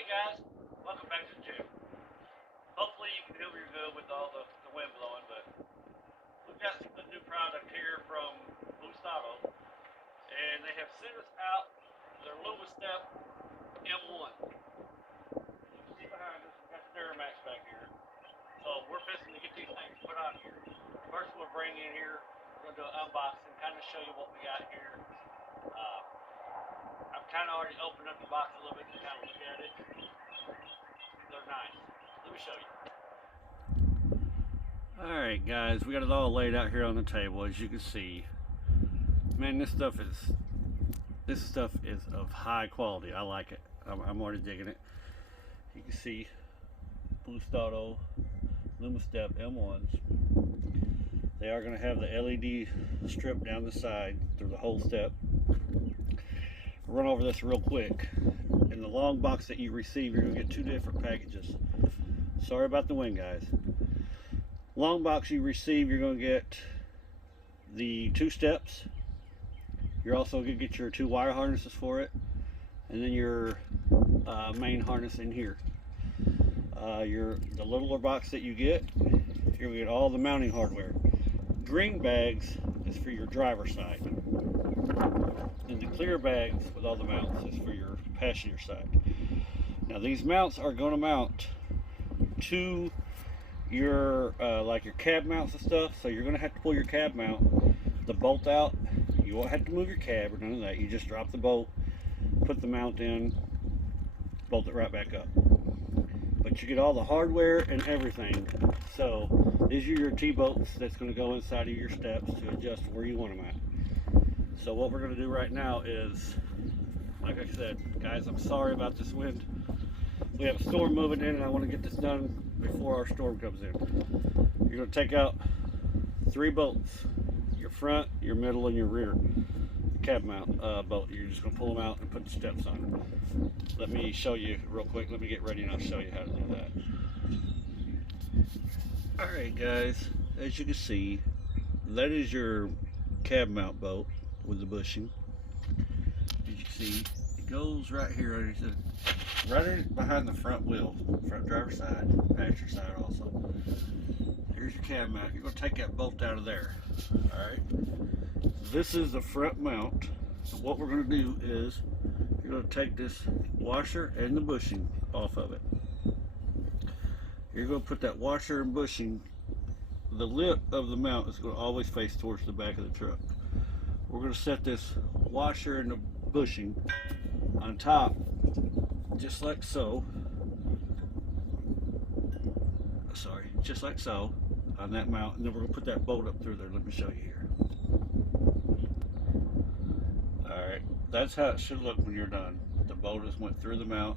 Hey guys, welcome back to the gym. Hopefully you can hear me good with all the wind blowing, but we've got a new product here from Auto, and they have sent us out their LBZ M1. You can see behind us, we've got the DuraMax back here. So we're fixing to get these things put on here. First we'll bring in here, we're going to do an unboxing, kind of show you what we got here. I've kind of already opened up the box a little bit to kind of look at it. They're nice. Let me show you. Alright guys, we got it all laid out here on the table, as you can see. Man, this stuff is of high quality. I like it. I'm already digging it. You can see Auto LBZ M1s. They are going to have the LED strip down the side through the whole step. I'll run over this real quick. In the long box that you receive, you're going to get two different packages. Sorry about the wind, guys. Long box you receive, you're going to get the 2 steps. You're also going to get your 2 wire harnesses for it, and then your main harness in here. The littler box that you get, you're going to get all the mounting hardware. Green bags is for your driver's side, and the clear bags with all the mounts is for your passenger side. Now these mounts are going to mount to your like your cab mounts and stuff, so you're going to have to pull your cab mount, the bolt out. You won't have to move your cab or none of that. You just drop the bolt, put the mount in, bolt it right back up. But you get all the hardware and everything. So these are your T-bolts that's going to go inside of your steps to adjust where you want them at. So what we're going to do right now is, like I said, guys, I'm sorry about this wind. We have a storm moving in and I want to get this done before our storm comes in. You're going to take out 3 bolts. Your front, your middle, and your rear cab mount bolt. You're just going to pull them out and put the steps on. Let me show you real quick. Let me get ready and I'll show you how to do that. Alright guys, as you can see, that is your cab mount bolt with the bushing. As you can see, it goes right here, right behind the front wheel, front driver's side, passenger side also. Here's your cab mount. You're going to take that bolt out of there. Alright, this is the front mount. So what we're going to do is you're going to take this washer and the bushing off of it. You're going to put that washer and bushing, the lip of the mount is going to always face towards the back of the truck. We're going to set this washer and the bushing on top, just like so. Sorry, just like so, on that mount, and then we're going to put that bolt up through there. Let me show you here. Alright, that's how it should look when you're done. The bolt just went through the mount,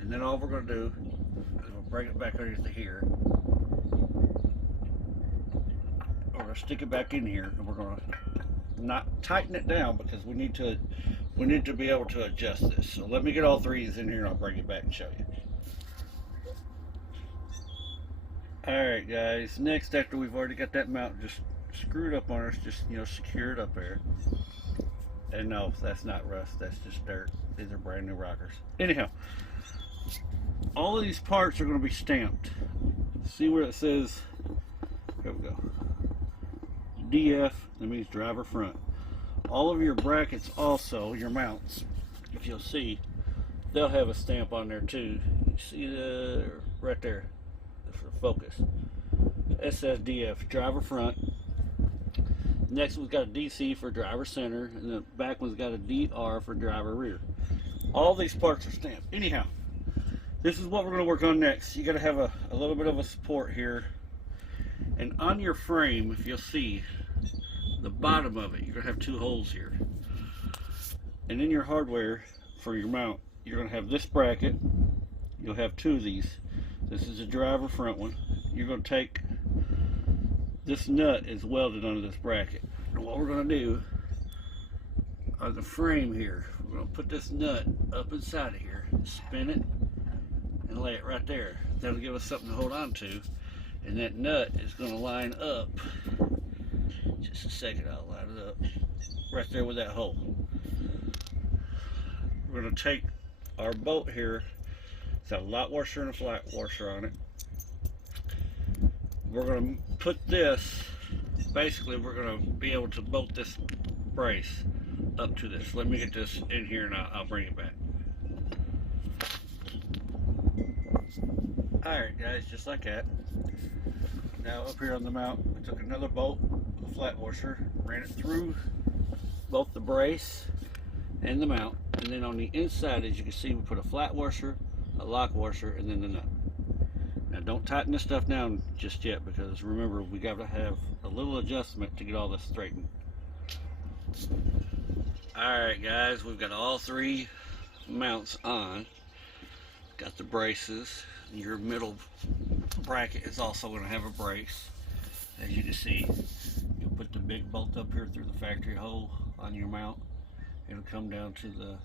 and then all we're going to do is we'll bring it back underneath here. We're going to stick it back in here, and we're going to not tighten it down because we need to be able to adjust this. So let me get all 3s in here and I'll bring it back and show you. Alright guys, next, after we've already got that mount just screwed up on us, just secure it up there. And no, that's not rust, that's just dirt. These are brand new rockers. Anyhow, all of these parts are going to be stamped. See where it says, here we go, DF, that means driver front. All of your brackets also, your mounts, if you'll see, they'll have a stamp on there too. You see right there for focus. It says DF, driver front. Next one's got a DC for driver center, and the back one's got a DR for driver rear. All these parts are stamped. Anyhow, this is what we're going to work on next. You got to have a little bit of a support here. And on your frame, if you'll see, the bottom of it, you're going to have 2 holes here. And in your hardware for your mount, you're going to have this bracket. You'll have 2 of these. This is a driver front one. You're going to take, this nut is welded onto this bracket. And what we're going to do on the frame here, we're going to put this nut up inside of here, spin it, and lay it right there. That'll give us something to hold on to. And that nut is going to line up, just a second, I'll line it up, right there with that hole. We're going to take our bolt here It's got a lot washer and a flat washer on it. We're going to put this, basically we're going to be able to bolt this brace up to this. Let me get this in here and I'll bring it back. Alright guys, just like that. Now up here on the mount, we took another bolt, a flat washer, ran it through both the brace and the mount, and then on the inside, as you can see, we put a flat washer, a lock washer, and then the nut. Now don't tighten this stuff down just yet, because remember, we got to have a little adjustment to get all this straightened. Alright guys, we've got all three mounts on. Got the braces. Your middle bracket is also going to have a brace. As you can see, you'll put the big bolt up here through the factory hole on your mount. It'll come down to the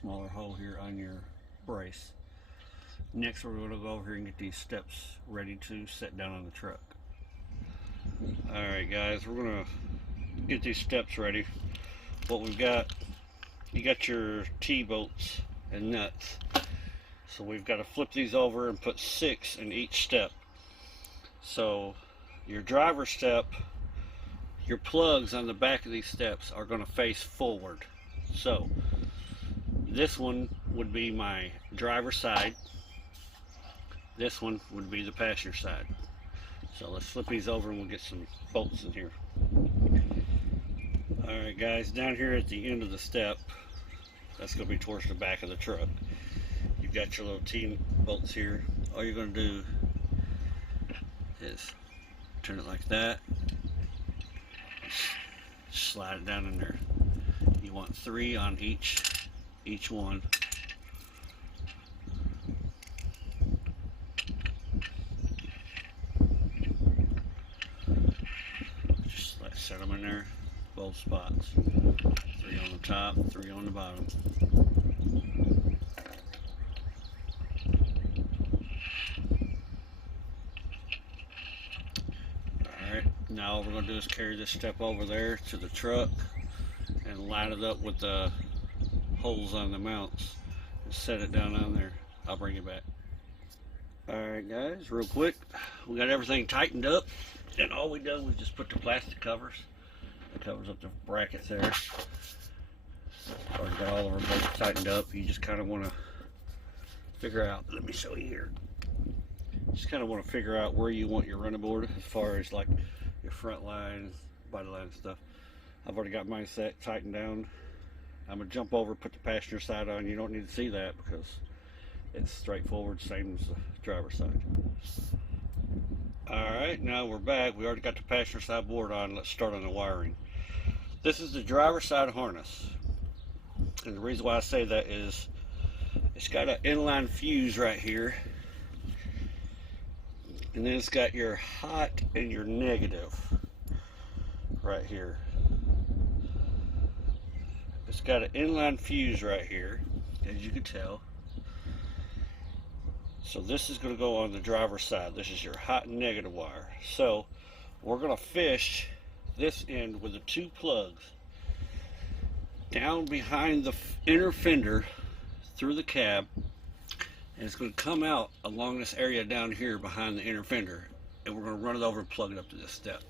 smaller hole here on your brace. Next, we're going to go over here and get these steps ready to set down on the truck. Alright guys, we're going to get these steps ready. What we've got, you got your T-bolts and nuts. So we've got to flip these over and put 6 in each step. So your driver step, your plugs on the back of these steps are going to face forward. So this one would be my driver side. This one would be the passenger side. So let's flip these over and we'll get some bolts in here. Alright guys, down here at the end of the step, that's going to be towards the back of the truck. You've got your little T-bolts here. All you're going to do is turn it like that. Slide it down in there. You want 3 on each one. Just set them in there, both spots. 3 on the top, 3 on the bottom. Now all we're going to do is carry this step over there to the truck and line it up with the holes on the mounts and set it down on there. I'll bring it back. Alright guys, real quick, we got everything tightened up, and all we done was just put the plastic covers. It covers up the brackets there. Already got all of our bolts tightened up. You just kind of want to figure out, let me show you here. Just kind of want to figure out where you want your running board as far as like your front line, body line stuff. I've already got mine set, tightened down. I'm gonna jump over, put the passenger side on. You don't need to see that because it's straightforward, same as the driver's side. Alright, now we're back. We already got the passenger side board on. Let's start on the wiring. This is the driver's side harness. And the reason why I say that is it's got an inline fuse right here. And then it's got your hot and your negative right here. It's got an inline fuse right here, as you can tell. So this is going to go on the driver's side. This is your hot and negative wire. So we're going to fish this end with the 2 plugs down behind the inner fender through the cab. And it's going to come out along this area down here behind the inner fender, and we're going to run it over and plug it up to this step.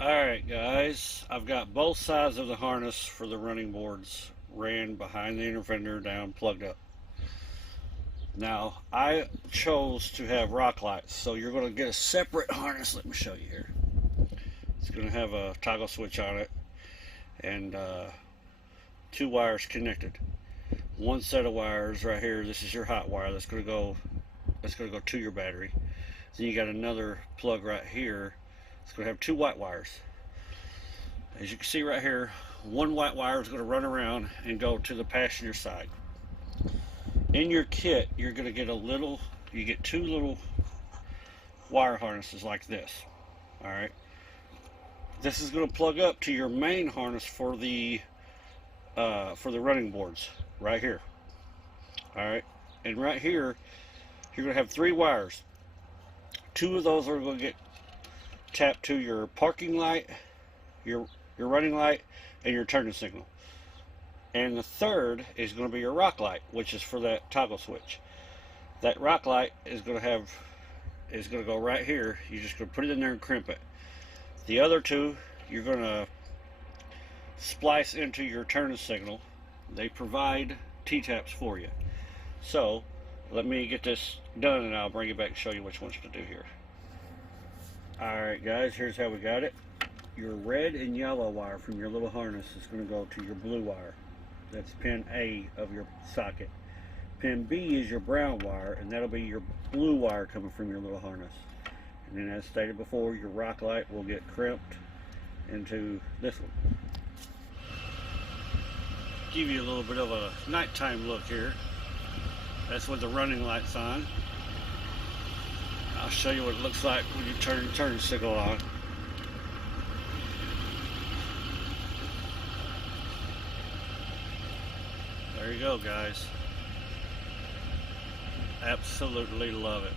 Alright guys, I've got both sides of the harness for the running boards ran behind the inner fender down, plugged up. Now I chose to have rock lights, so you're going to get a separate harness. Let me show you here. It's going to have a toggle switch on it and 2 wires connected. One set of wires right here. This is your hot wire that's going to go to your battery. Then you got another plug right here. It's going to have 2 white wires. As you can see right here, one white wire is going to run around and go to the passenger side. In your kit, you're going to get you get 2 little wire harnesses like this. Alright. This is going to plug up to your main harness for the running boards right here. Alright, and right here you're going to have 3 wires. 2 of those are going to get tapped to your parking light, your running light, and your turning signal. And the third is going to be your rock light, which is for that toggle switch. That rock light is going to go right here. You're just going to put it in there and crimp it. The other two, you're going to splice into your turn signal. They provide T-taps for you. So let me get this done and I'll bring it back and show you which ones to do here. Alright guys, here's how we got it. Your red and yellow wire from your little harness is going to go to your blue wire. That's pin A of your socket. Pin B is your brown wire, and that'll be your blue wire coming from your little harness. And then as stated before, your rock light will get crimped into this one. Give you a little bit of a nighttime look here. That's with the running lights on. I'll show you what it looks like when you turn signal on. There you go, guys. Absolutely love it.